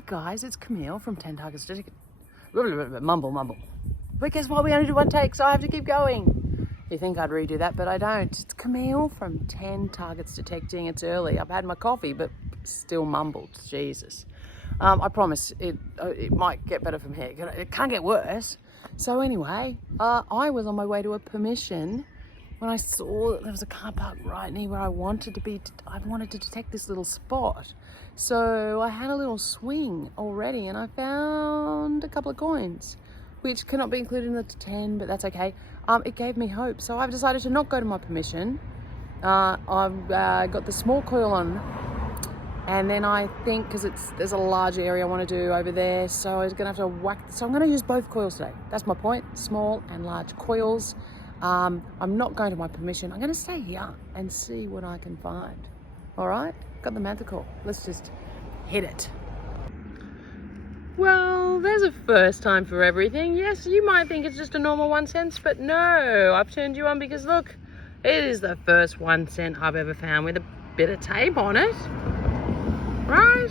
Hi guys, it's Camille from 10 Targets to Mumble. But guess what? We only do one take, so I have to keep going. You think I'd redo that, but I don't. It's Camille from 10 Targets Detecting. It's early. I've had my coffee, but still mumbled. Jesus. I promise it might get better from here. It can't get worse. So anyway, I was on my way to a permission when I saw that there was a car park right near where I wanted to be. I wanted to detect this little spot. So I had a little swing already and I found a couple of coins, which cannot be included in the 10, but that's okay. It gave me hope. So I've decided to not go to my permission. I've got the small coil on, and then I think, because there's a large area I want to do over there, so I was gonna have to whack. So I'm gonna use both coils today. That's my point, small and large coils. I'm not going to my permission. I'm gonna stay here and see what I can find. All right, got the manticore. Let's just hit it. Well, there's a first time for everything. Yes, you might think it's just a normal 1 cent, but no, I've turned you on because look, it is the first 1 cent I've ever found with a bit of tape on it. Right?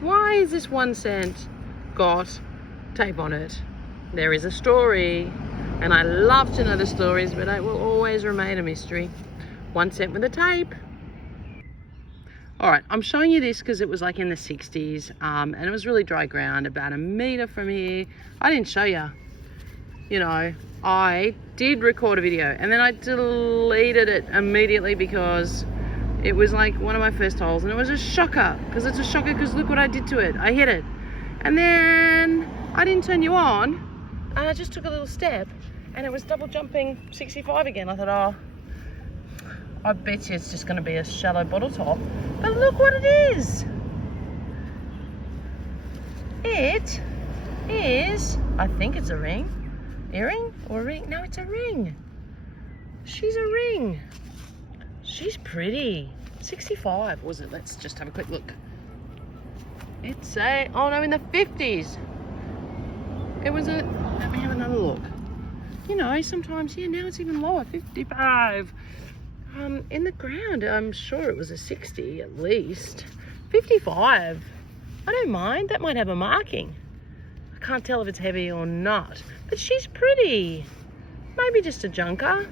Why is this 1 cent got tape on it? There is a story, and I love to know the stories, but it will always remain a mystery. 1 cent with a tape. All right, I'm showing you this because it was like in the 60s, and it was really dry ground, about 1 meter from here. I didn't show you. You know, I did record a video, and then I deleted it immediately because it was like one of my first holes, and it was a shocker, because it's a shocker because look what I did to it. I hit it, and then I didn't turn you on, and I just took a little step, and it was double jumping 65 again. I thought, oh, I bet you it's just going to be a shallow bottle top. But look what it is. It is, I think it's a ring. Earring or a ring? No, it's a ring. She's a ring. She's pretty. 65 was it? Let's just have a quick look. It's a, oh no, in the 50s. It was a, let me have another look. You know, sometimes, yeah, now it's even lower, 55. In the ground, I'm sure it was a 60 at least. 55, I don't mind. That might have a marking. I can't tell if it's heavy or not, but she's pretty. Maybe just a junker,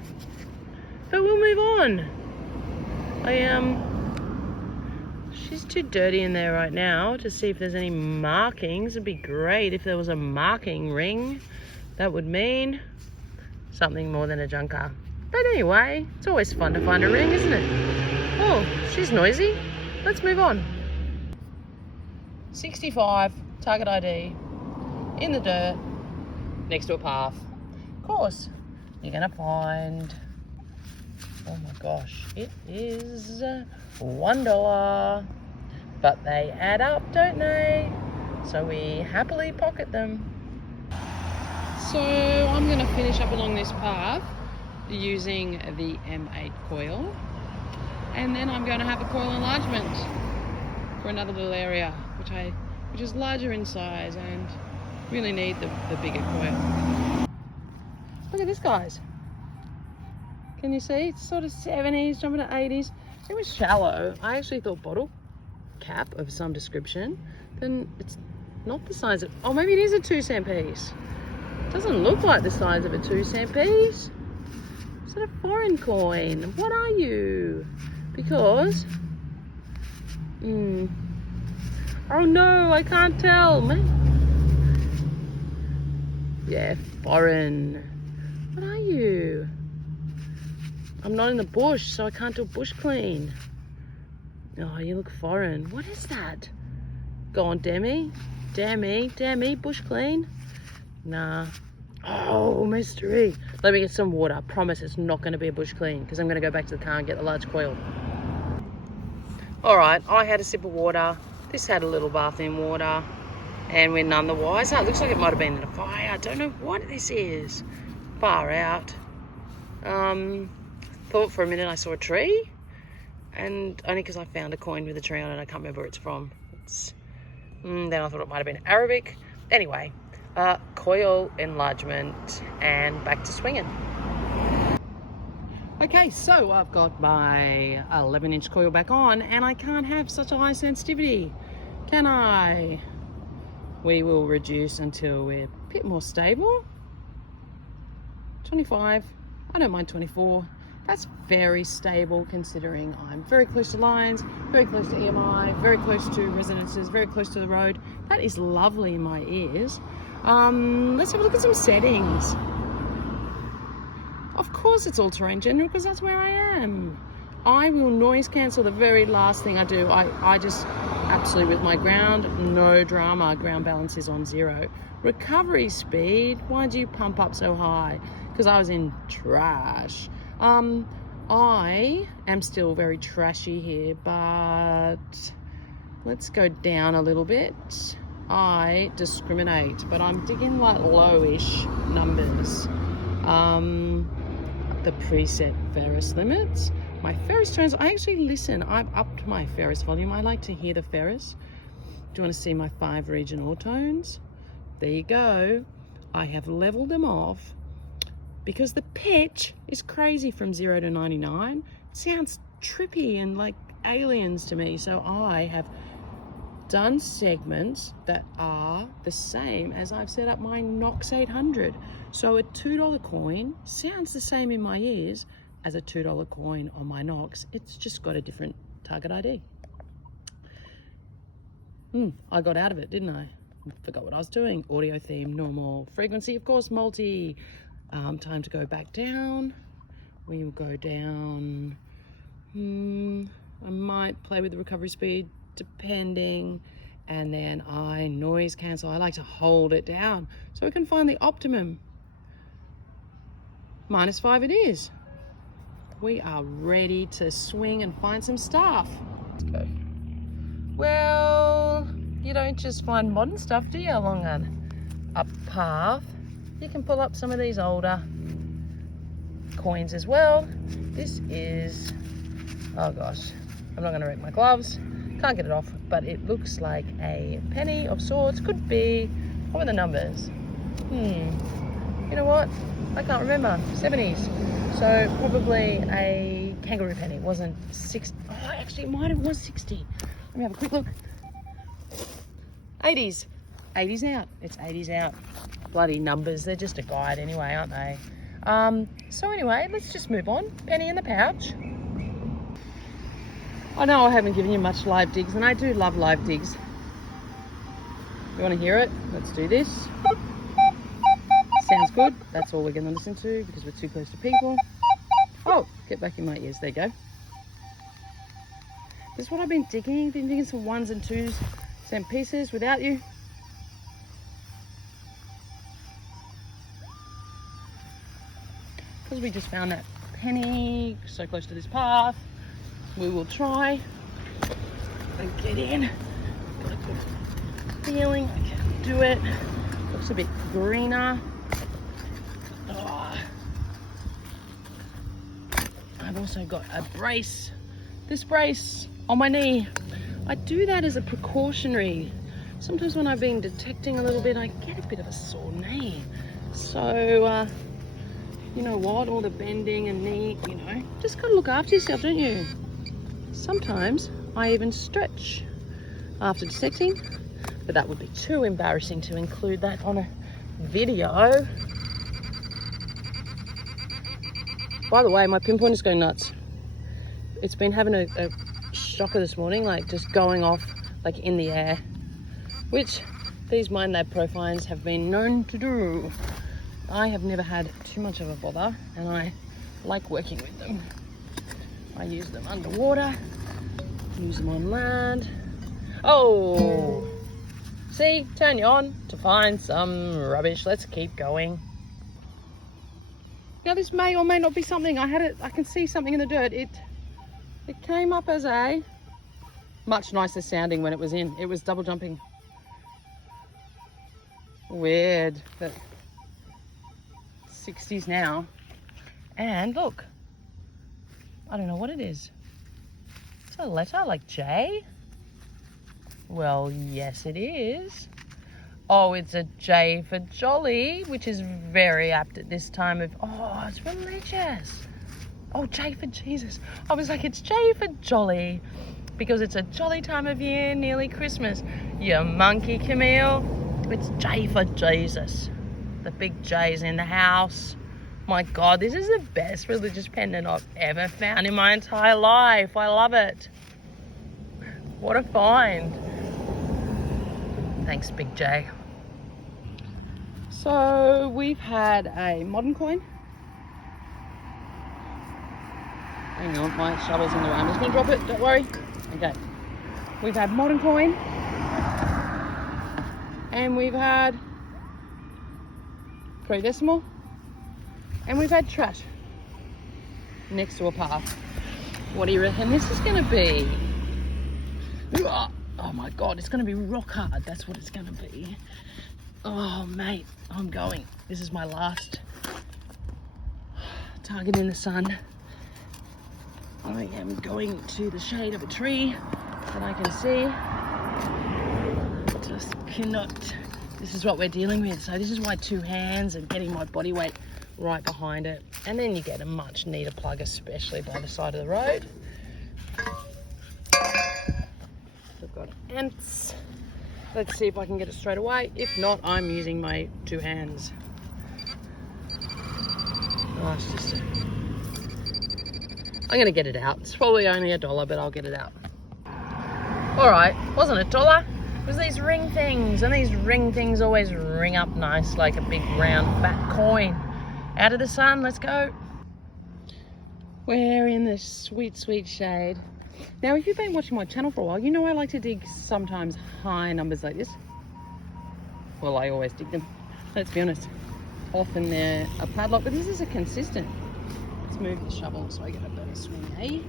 but we'll move on. She's too dirty in there right now to see if there's any markings. It'd be great if there was a marking ring. That would mean something more than a junker. But anyway, it's always fun to find a ring, isn't it? Oh, she's noisy. Let's move on. 65, target ID, in the dirt, next to a path. Of course, you're gonna find, oh my gosh, it is $1. But they add up, don't they? So we happily pocket them. So I'm gonna finish up along this path using the M8 coil, and then I'm going to have a coil enlargement for another little area which is larger in size and really need the bigger coil. Look at this, guys. Can you see? It's sort of 70s jumping to 80s. It was shallow. I actually thought bottle cap of some description. Then it's not the size of, oh, maybe it is a 2 cent piece. It doesn't look like the size of a 2 cent piece. Is it a foreign coin? What are you? Because, oh no, I can't tell. Yeah, foreign. What are you? I'm not in the bush, so I can't do a bush clean. Oh, you look foreign. What is that? Go on, Demi, bush clean. Nah. Oh, mystery. Let me get some water. I promise it's not going to be a bush clean because I'm going to go back to the car and get the large coil. All right, I had a sip of water. This had a little bath in water, and we're none the wiser. It looks like it might have been in a fire. I don't know what this is. Far out. Thought for a minute I saw a tree, and only because I found a coin with a tree on it. I can't remember where it's from. Then I thought it might have been Arabic. Anyway. Coil enlargement and back to swinging. Okay, so I've got my 11-inch coil back on, and I can't have such a high sensitivity, can I? we will reduce until we're a bit more stable. 25, I don't mind 24. That's very stable considering I'm very close to lines, very close to EMI, very close to residences, very close to the road. That is lovely in my ears. Let's have a look at some settings. Of course it's all terrain general because that's where I am. I will noise cancel the very last thing I do. I just absolutely with my ground, no drama. Ground balance is on 0. Recovery speed, why do you pump up so high? Because I was in trash. I am still very trashy here, but let's go down a little bit. I discriminate, but I'm digging like lowish numbers. The preset ferrous limits. My ferrous tones, I actually listen. I've upped my ferrous volume. I like to hear the ferrous. Do you want to see my 5 regional tones? There you go. I have leveled them off because the pitch is crazy from 0 to 99. It sounds trippy and like aliens to me. So I have done segments that are the same as I've set up my Knox 800. So a $2 coin sounds the same in my ears as a $2 coin on my Knox. It's just got a different target ID. I got out of it, didn't I? Forgot what I was doing. Audio theme, normal. Frequency, of course, multi. Time to go back down. We will go down. I might play with the recovery speed depending. And then I noise cancel. I like to hold it down so we can find the optimum. -5 it is. We are ready to swing and find some stuff. Let's go. Well, you don't just find modern stuff, do you, along a path? You can pull up some of these older coins as well. This is, oh gosh, I'm not gonna wreck my gloves. Can't get it off, but it looks like a penny of sorts. Could be, what were the numbers? You know what? I can't remember. 70s. So probably a kangaroo penny. It wasn't 60. Oh, actually, it might have was 60. Let me have a quick look. 80s. 80s out. It's 80s out. Bloody numbers. They're just a guide anyway, aren't they? So anyway, let's just move on. Penny in the pouch. I know I haven't given you much live digs, and I do love live digs. You want to hear it? Let's do this. Sounds good. That's all we're going to listen to because we're too close to people. Oh, get back in my ears. There you go. This is what I've been digging. Been digging some 1s and 2s, some pieces without you. Because we just found that penny so close to this path. We will try and get in. Got a good feeling I can do it. Looks a bit greener. I've also got a brace. This brace on my knee. I do that as a precautionary. Sometimes when I've been detecting a little bit, I get a bit of a sore knee. So, you know what? All the bending and knee, you know, just got to look after yourself, don't you? Sometimes I even stretch after dissecting, but that would be too embarrassing to include that on a video. By the way, my pinpoint is going nuts. It's been having a shocker this morning, like just going off like in the air, which these MindLab Profines have been known to do. I have never had too much of a bother, and I like working with them. I use them underwater, use them on land. Oh, see, turn you on to find some rubbish. Let's keep going. Now this may or may not be something. I can see something in the dirt. It came up as a much nicer sounding when it was in. It was double jumping. Weird, but 60s now. And look, I don't know what it is. It's a letter like J? Well, yes it is. Oh, it's a J for jolly, which is very apt at this time of, oh, it's religious. Oh, J for Jesus. I was like, it's J for jolly, because it's a jolly time of year, nearly Christmas. You monkey, Camille. It's J for Jesus. The big J's in the house. My God, this is the best religious pendant I've ever found in my entire life. I love it. What a find. Thanks, Big J. So we've had a modern coin. Hang on, my shovel's in the way. I'm just going to drop it, don't worry. Okay. We've had modern coin. And we've had pre-decimal. And we've had trash next to a path. What do you reckon this is going to be? Oh my God, it's going to be rock hard. That's what it's going to be. Oh mate, I'm going. This is my last target in the sun. I am going to the shade of a tree that I can see. Just cannot. This is what we're dealing with. So this is why 2 hands and getting my body weight right behind it. And then you get a much neater plug, especially by the side of the road. I've got ants. Let's see if I can get it straight away. If not, I'm using my 2 hands. Oh, it's just I'm gonna get it out. It's probably only $1, but I'll get it out. All right, wasn't $1. It was these ring things, and these ring things always ring up nice like a big round fat coin. Out of the sun, let's go. We're in this sweet, sweet shade. Now, if you've been watching my channel for a while, you know I like to dig sometimes high numbers like this. Well, I always dig them. Let's be honest. Often they're a padlock, but this is a consistent. Let's move the shovel so I get a better swing, eh?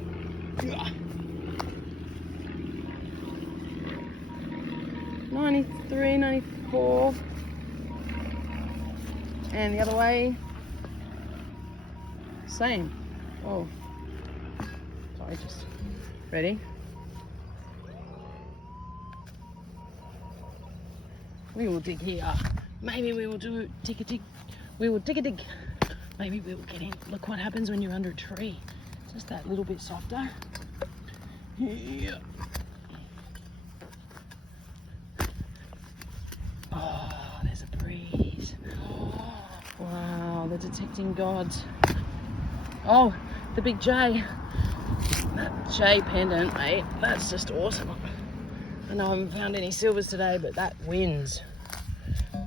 93, 94. And the other way, same. Oh, sorry, just ready. We will dig here. Maybe we will dig a dig. We will dig a dig. Maybe we will get in. Look what happens when you're under a tree. Just that little bit softer. Yeah. Oh, there's a breeze. Wow, the detecting gods. Oh, the big J. That J pendant, mate, that's just awesome. I know I haven't found any silvers today, but that wins.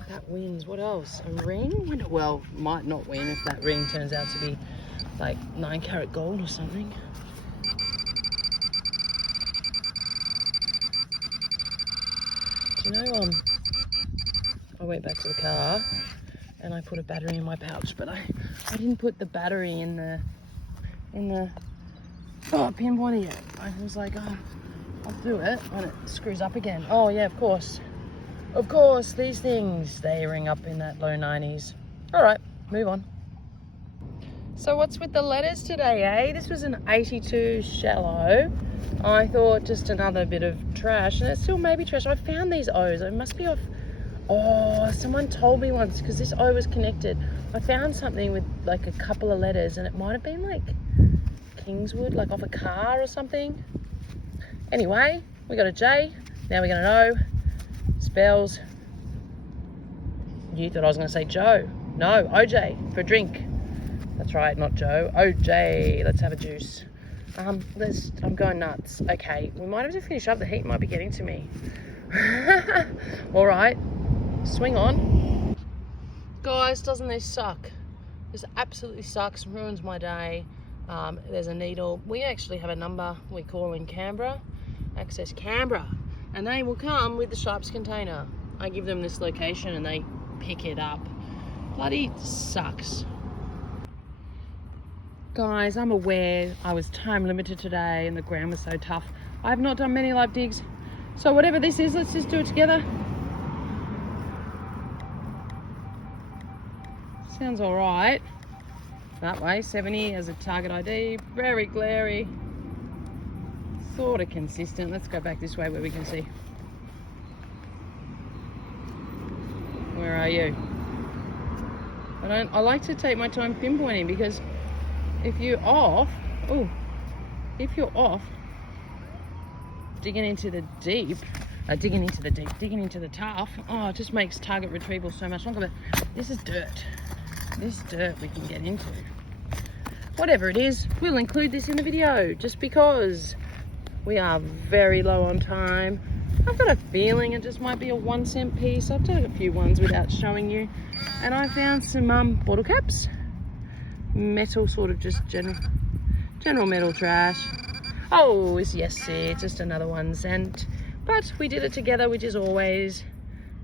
That wins. What else? A ring? Well, might not win if that ring turns out to be like 9-carat gold or something. Do you know, I went back to the car and I put a battery in my pouch, but I didn't put the battery in the pinpointer yet. I was like, oh, I'll do it when it screws up again. Oh yeah, of course. Of course, these things, they ring up in that low 90s. All right, move on. So what's with the letters today, eh? This was an 82 shallow. I thought just another bit of trash, and it still may be trash. I found these O's. It must be off. Oh, someone told me once, because this O was connected. I found something with like a couple of letters, and it might have been like Kingswood, like off a car or something. Anyway, we got a J. Now we got an O. Spells. You thought I was going to say Joe. No, OJ for drink. That's right, not Joe. OJ. Let's have a juice. I'm going nuts. Okay, we might have to finish up. The heat might be getting to me. All right, swing on. Guys, doesn't this suck? This absolutely sucks, ruins my day. There's a needle. We actually have a number we call in Canberra, Access Canberra, and they will come with the sharps container. I give them this location and they pick it up. Bloody sucks. Guys, I'm aware I was time limited today and the ground was so tough. I have not done many live digs. So whatever this is, let's just do it together. Sounds all right. That way, 70 as a target ID, very glary. Sort of consistent. Let's go back this way where we can see. Where are you? I like to take my time pinpointing, because if you're off, digging into the deep, digging into the deep, digging into the tough. Oh, it just makes target retrieval so much longer. But this is dirt. This dirt we can get into. Whatever it is, we'll include this in the video just because we are very low on time. I've got a feeling it just might be a 1 cent piece. I've done a few ones without showing you. And I found some bottle caps. Metal, sort of just general metal trash. Oh, yes, it's just another 1 cent. But we did it together, which is always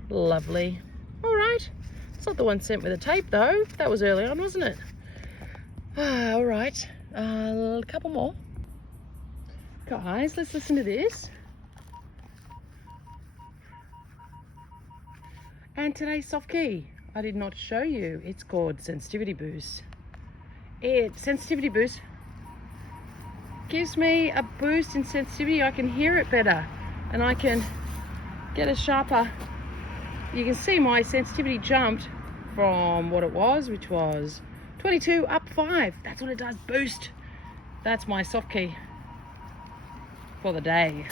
lovely. All right. It's not the 1 cent with a tape, though. That was early on, wasn't it? All right. A couple more. Guys, let's listen to this. And today's soft key, I did not show you. It's called Sensitivity Boost. Sensitivity Boost gives me a boost in sensitivity. I can hear it better and I can get a sharper. You can see my sensitivity jumped from what it was, which was 22 up 5. That's what it does, boost. That's my soft key for the day.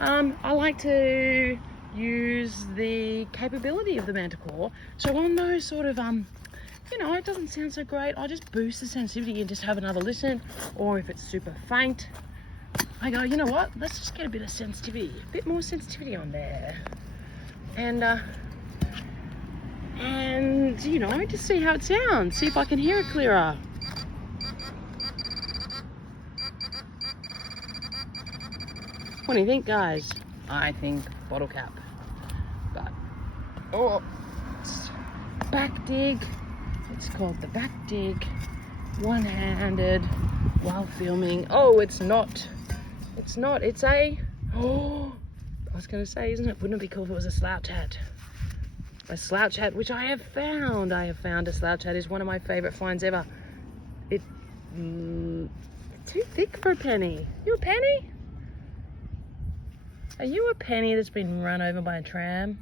I like to use the capability of the Manticore. So on those sort of, you know, it doesn't sound so great, I just boost the sensitivity and just have another listen. Or if it's super faint, I go, you know what, let's just get a bit of sensitivity, a bit more sensitivity on there. And you know, just see how it sounds, see if I can hear it clearer. What do you think, guys? I think bottle cap. But, oh, back dig. It's called the back dig. One-handed while filming. Oh, it's not. It's not. It's a, oh, I was going to say, isn't it? Wouldn't it be cool if it was a slouch hat? A slouch hat, which I have found. I have found a slouch hat is one of my favorite finds ever. It's too thick for a penny. You a penny? Are you a penny that's been run over by a tram?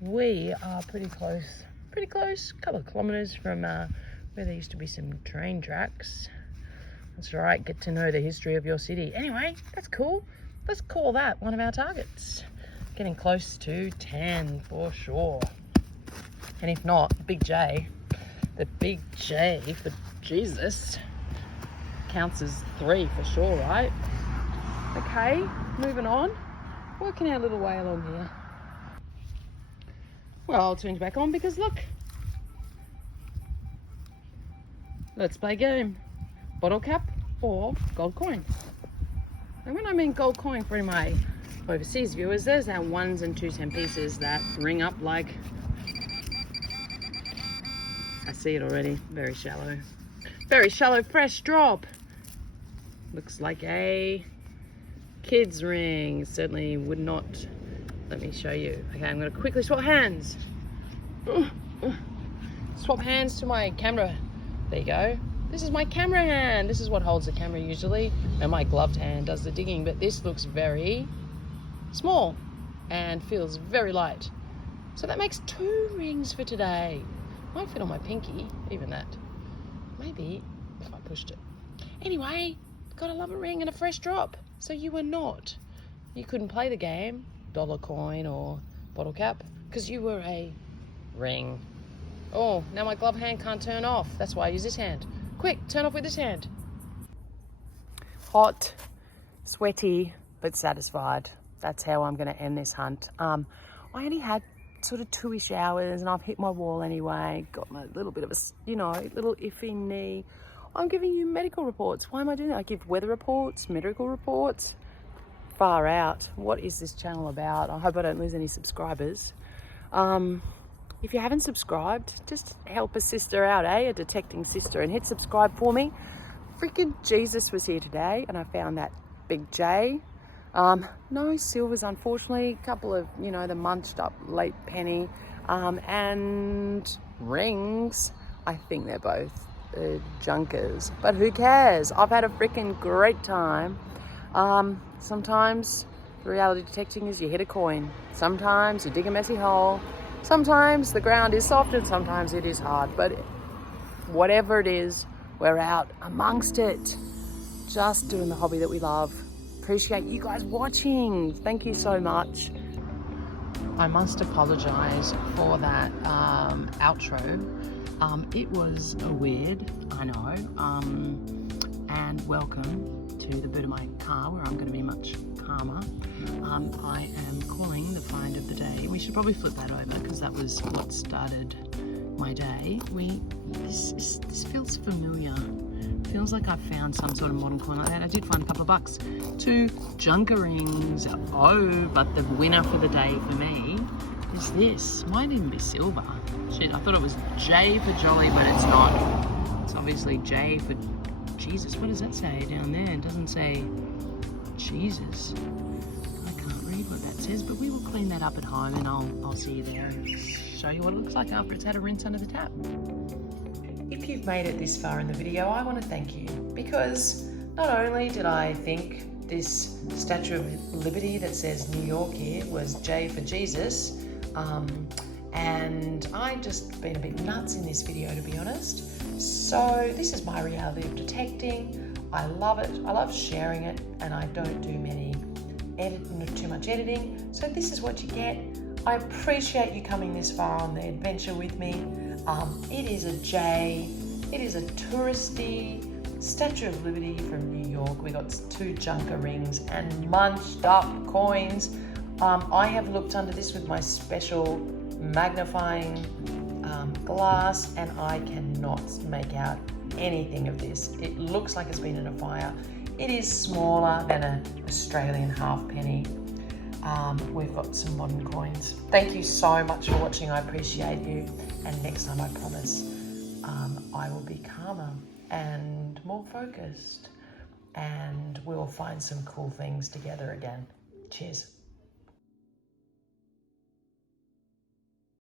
We are pretty close, a couple of kilometres from where there used to be some train tracks. That's right, get to know the history of your city. Anyway, that's cool. Let's call that one of our targets. Getting close to 10 for sure. And if not, Big J, the Big J for Jesus, counts as 3 for sure, right? Okay, moving on. Working our little way along here. Well, I'll turn it back on because look. Let's play a game. Bottle cap or gold coin. And when I mean gold coin for my overseas viewers, there's our 1s and 2 cent pieces that ring up like, I see it already, very shallow. Very shallow, fresh drop. Looks like a kid's ring. Certainly would not. Let me show you. Okay, I'm going to quickly swap hands. Swap hands to my camera. There you go. This is my camera hand. This is what holds the camera usually. And my gloved hand does the digging. But this looks very small and feels very light. So that makes 2 rings for today. Might fit on my pinky, even that. Maybe if I pushed it. Anyway, gotta love a ring and a fresh drop. So you were not. You couldn't play the game, dollar coin or bottle cap, because you were a ring. Oh, now my glove hand can't turn off. That's why I use this hand. Quick, turn off with this hand. Hot, sweaty, but satisfied. That's how I'm going to end this hunt. I only had sort of 2-ish hours and I've hit my wall anyway. Got my little bit of a, you know, little iffy knee. I'm giving you medical reports. Why am I doing that? I give weather reports, medical reports. Far out. What is this channel about? I hope I don't lose any subscribers. If you haven't subscribed, just help a sister out, a detecting sister, and hit subscribe for me. Freaking Jesus was here today and I found that Big J. No silvers, unfortunately. A couple of, you know, the munched up late penny and rings. I think they're both junkers, but who cares? I've had a freaking great time. Sometimes reality detecting is you hit a coin. Sometimes you dig a messy hole. Sometimes the ground is soft and sometimes it is hard, but whatever it is, we're out amongst it, just doing the hobby that we love. appreciate you guys watching. Thank you so much. I must apologise for that outro. It was weird, I know. And welcome to the boot of my car, where I'm going to be much calmer. I am calling the find of the day. We should probably flip that over because that was what started my day. This feels familiar. Feels like I found some sort of modern coin like that. I did find a couple of bucks. 2 junker rings. Oh, but the winner for the day for me is this. Might even be silver. Shit, I thought it was J for jolly, but it's not. It's obviously J for Jesus. What does that say down there? It doesn't say Jesus. I can't read what that says, but we will clean that up at home, and I'll see you there and show you what it looks like after it's had a rinse under the tap. If you've made it this far in the video, I want to thank you, because not only did I think this Statue of Liberty that says New York here was J for Jesus, and I just been a bit nuts in this video, to be honest. So this is my reality of detecting. I love it. I love sharing it, and I don't do too much editing. So this is what you get. I appreciate you coming this far on the adventure with me. It is a J. It is a touristy Statue of Liberty from New York. We got 2 junker rings and munched up coins. I have looked under this with my special magnifying glass, and I cannot make out anything of this. It looks like it's been in a fire. It is smaller than an Australian halfpenny. We've got some modern coins. Thank you so much for watching. I appreciate you. And next time, I promise, I will be calmer and more focused, and we'll find some cool things together again. Cheers.